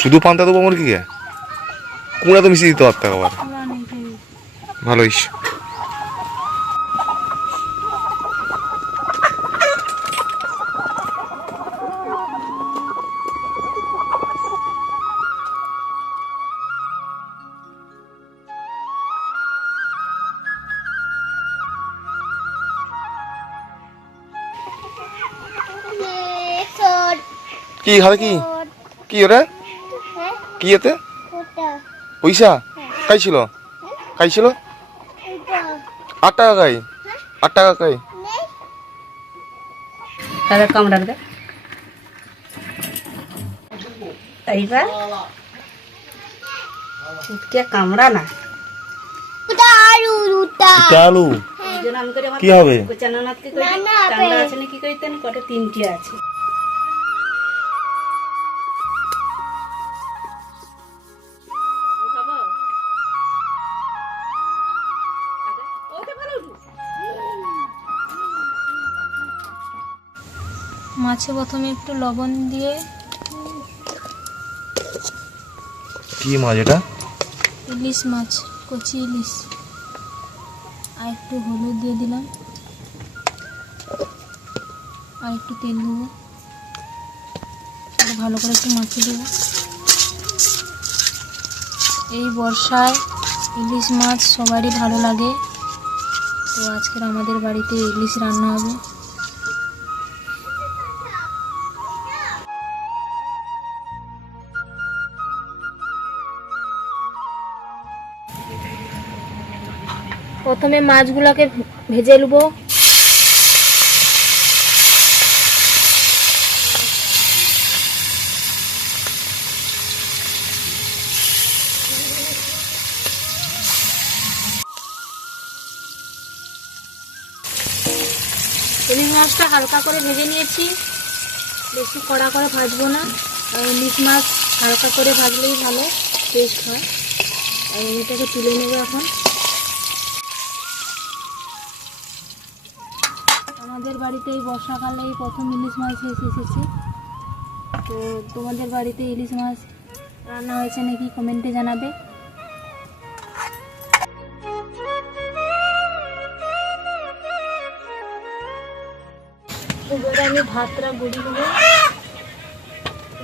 শুধু পান্তা দেবো মুরগিকে? কুমড়া তো মিশিয়ে দিতে পারতাম আবার। ভালো হইস। কি হাতে কি কি ওরে কি এতে পয়সা কাই ছিল? কাই ছিল? 8 টাকা কাই? 8 টাকা কাই? তাহলে কামড়া দে এইবার উঠকে কামড়া না আলু কি হবে? চানানাথকে কই চান্দা আছে নাকি কইতেন কটা 3টি আছে। মাছে প্রথমে একটু লবণ দিয়ে, কি মাছ এটা? ইলিশ মাছ, কচি ইলিশ, আর একটু হলুদ দিয়ে দিলাম, আর একটু তেল দেবো, আর ভালো করে একটু মাখিয়ে দেবো। এই বর্ষায় ইলিশ মাছ সবারই ভালো লাগে, তো আজকের আমাদের বাড়িতে ইলিশ রান্না হবে। প্রথমে মাছগুলোকে ভেজে নেব। ইলিশ মাছটা হালকা করে ভেজে নিয়েছি, বেশি কড়া করে ভাজবো না। ইলিশ মাছ হালকা করে ভাজলেই ভালো টেস্ট হয়। এটাকে তুলে নেব এখন। আমাদের বাড়িতে এই বর্ষাকালে এই প্রথম ইলিশ মাছ এসেছে, তো তোমাদের বাড়িতে ইলিশ মাছ রান্না হয়েছে নাকি কমেন্টে জানাবে। এবারে আমি ভাতটা গুঁড়ি দেবো।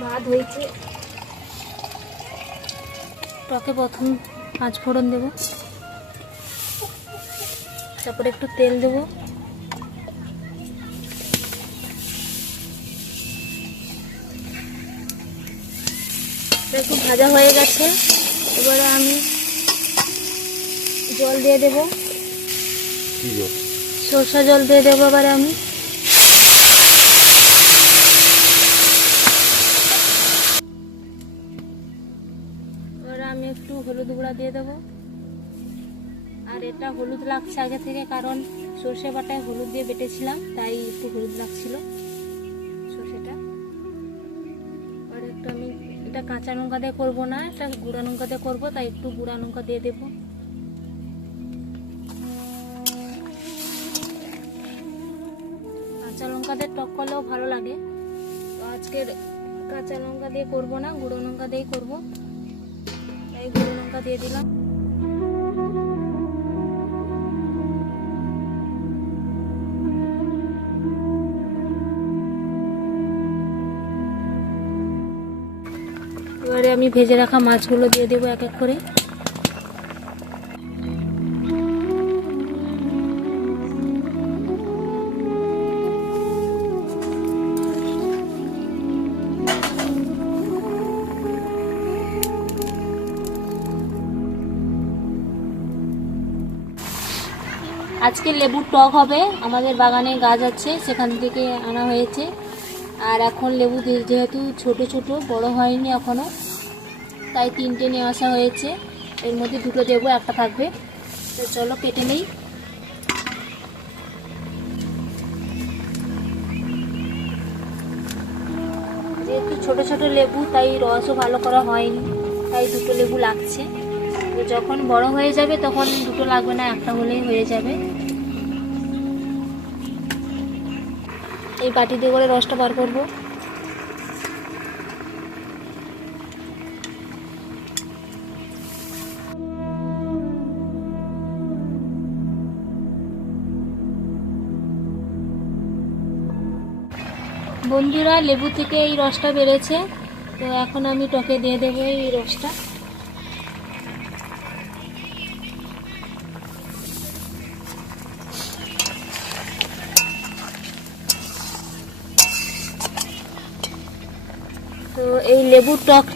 ভাত হয়েছে, টকে প্রথম 5 ফোড়ন দেবো, তারপরে একটু তেল দেবো, একটু ভাজা হয়ে গেছে। এবারে আমি জল দিয়ে দেবো, সরষা জল দিয়ে দেবো। এবারে আমি একটু হলুদ গুঁড়া দিয়ে দেবো। আর এটা হলুদ লাগছে আগে থেকে, কারণ সর্ষে বাটায় হলুদ দিয়ে বেটেছিলাম, তাই একটু হলুদ লাগছিল সর্ষেটা। আর একটু আমি এটা কাঁচা লঙ্কা দিয়ে করবো না, এটা গুঁড়া লঙ্কা দিয়ে করবো, তাই একটু গুঁড়া লঙ্কা দিয়ে দেবো। কাঁচা লঙ্কা দিয়ে টক করলেও ভালো লাগে, তো আজকের কাঁচা লঙ্কা দিয়ে করবো না, গুঁড়ো লঙ্কা দিয়েই করবো, তাই গুঁড়ো লঙ্কা দিয়ে দিলাম। এবারে আমি ভেজে রাখা মাছগুলো দিয়ে দেবো এক এক করে। আজকে লেবুর টক হবে, আমাদের বাগানে গাছ আছে, সেখান থেকে আনা হয়েছে। আর এখন লেবু যেহেতু ছোট ছোট, বড় হয়নি এখনো, তাই 3টে নিয়ে আসা হয়েছে। এর মধ্যে 2টো দেবো, একটা থাকবে। তো চলো কেটে নেই। যেহেতু ছোট ছোট লেবু, তাই রসও ভালো করা হয়নি, তাই 2টো লেবু লাগছে। তো যখন বড় হয়ে যাবে তখন 2টো লাগবে না, একটা হলেই হয়ে যাবে। এই বাটি দিয়ে করে রসটা বার করবো। বন্ধুরা, লেবু থেকে এই রসটা বেড়েছে, তো এখন আমি টকে দিয়ে দেবো এই রসটা। তো এই লেবুর টক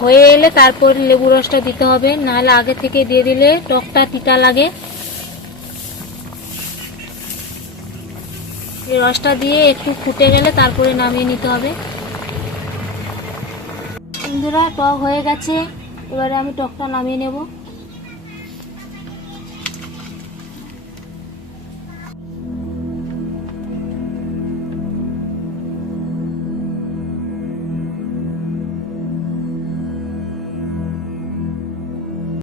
হয়ে এলে তারপর লেবু রসটা দিতে হবে, নাহলে আগে থেকে দিয়ে দিলে টকটা তিতা লাগে। এই রসটা দিয়ে একটু ফুটে গেলে তারপরে নামিয়ে নিতে হবে। বন্ধুরা, টক হয়ে গেছে, এবারে আমি টকটা নামিয়ে নেব।